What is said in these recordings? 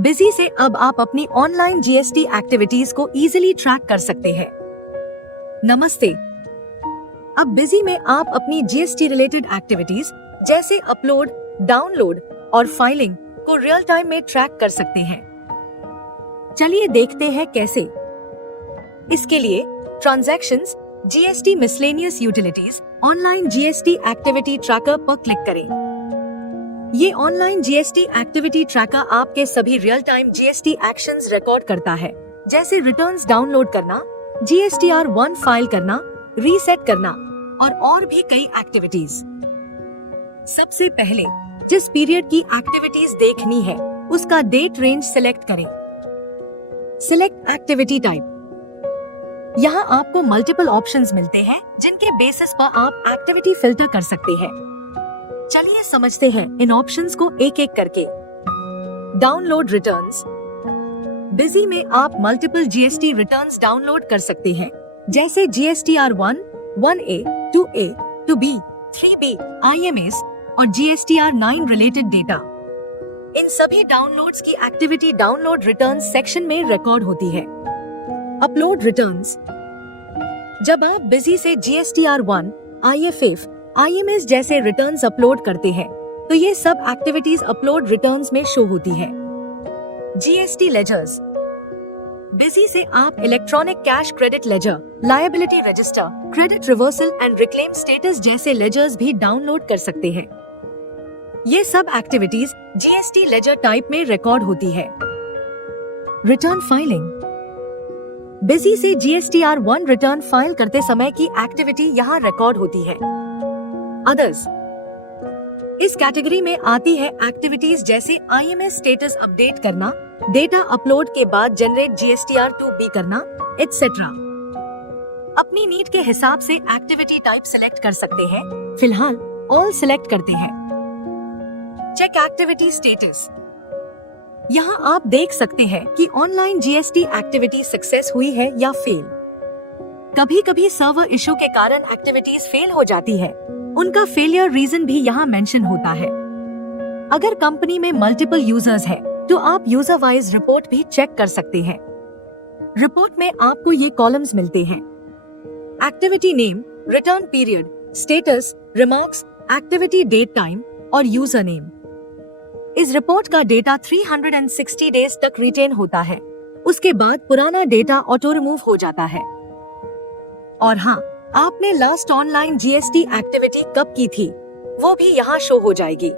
Busy से अब आप अपनी ऑनलाइन जीएसटी एक्टिविटीज को इजीली ट्रैक कर सकते हैं। नमस्ते। अब बिजी में आप अपनी जीएसटी रिलेटेड एक्टिविटीज जैसे अपलोड, डाउनलोड और फाइलिंग को रियल टाइम में ट्रैक कर सकते हैं। चलिए देखते हैं कैसे। इसके लिए transactions, GST miscellaneous utilities, online GST activity tracker पर क्लिक करें। ये ऑनलाइन जीएसटी एक्टिविटी ट्रैकर आपके सभी real time GST actions record करता है, जैसे रिटर्न्स डाउनलोड करना, GSTR1 फाइल करना, रीसेट करना और भी कई एक्टिविटीज। सबसे पहले जिस पीरियड की एक्टिविटीज देखनी है उसका डेट रेंज सिलेक्ट करें। Select activity type. यहाँ आपको मल्टीपल ऑप्शंस मिलते हैं जिनके बेसिस पर आप एक्टिविटी फिल्टर कर सकते हैं। चलिए समझते हैं इन ऑप्शंस को एक एक करके। Download returns. बिजी में आप मल्टीपल जीएसटी रिटर्न्स डाउनलोड कर सकते हैं, जैसे GSTR1, 1A, 2A, 2B, 3B, IMS और GSTR9 रिलेटेड डेटा। इन सभी डाउनलोड्स की एक्टिविटी डाउनलोड रिटर्न्स सेक्शन में रिकॉर्ड होती है। Upload returns. जब आप बिजी से GSTR1, IFF, IMS जैसे रिटर्न्स अपलोड करते हैं तो ये सब एक्टिविटीज अपलोड रिटर्न्स में शो होती है। GST ledgers. बिजी से आप electronic cash credit ledger, liability register, credit reversal and reclaim status जैसे लेजर्स भी डाउनलोड कर सकते हैं। ये सब एक्टिविटीज जीएसटी लेजर टाइप में रिकॉर्ड होती है। Return filing. बिजी से GSTR1 रिटर्न फाइल करते समय की एक्टिविटी यहाँ रिकॉर्ड होती है। अदर्स। इस कैटेगरी में आती है एक्टिविटीज जैसे IMS स्टेटस अपडेट करना, डेटा अपलोड के बाद जनरेट GSTR2B करना, एटसेट्रा। अपनी नीड के हिसाब से एक्टिविटी टाइप सिलेक्ट कर सकते हैं। फिलहाल ऑल सिलेक्ट करते हैं। Check activity status. यहाँ आप देख सकते हैं कि ऑनलाइन जीएसटी एक्टिविटी सक्सेस हुई है या फेल। कभी कभी सर्वर इशू के कारण एक्टिविटीज फेल हो जाती है। उनका फेलियर रीजन भी यहाँ मेंशन होता है। अगर कंपनी में मल्टीपल यूजर्स है तो आप यूजर वाइज रिपोर्ट भी चेक कर सकते हैं। रिपोर्ट में आपको ये कॉलम्स मिलते हैं: activity name, return period, status, remarks, activity date time और यूजर नेम। इस रिपोर्ट का डेटा 360 डेज तक रिटेन होता है। उसके बाद पुराना डेटा ऑटो रिमूव हो जाता है। और हाँ, आपने लास्ट ऑनलाइन जीएसटी एक्टिविटी कब की थी वो भी यहाँ शो हो जाएगी।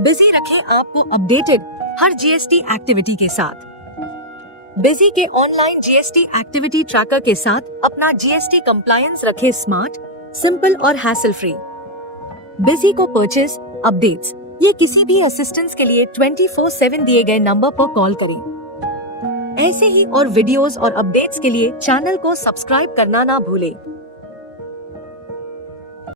बिजी रखें आपको अपडेटेड हर जीएसटी एक्टिविटी के साथ। बिजी के ऑनलाइन जीएसटी एक्टिविटी ट्रैकर के साथ अपना जीएसटी कंप्लायंस रखें स्मार्ट, सिंपल और हैसल फ्री। बिजी को परचेस, अपडेट्स ये किसी भी असिस्टेंस के लिए 24/7 दिए गए नंबर पर कॉल करें। ऐसे ही और वीडियोस और अपडेट्स के लिए चैनल को सब्सक्राइब करना ना भूलें।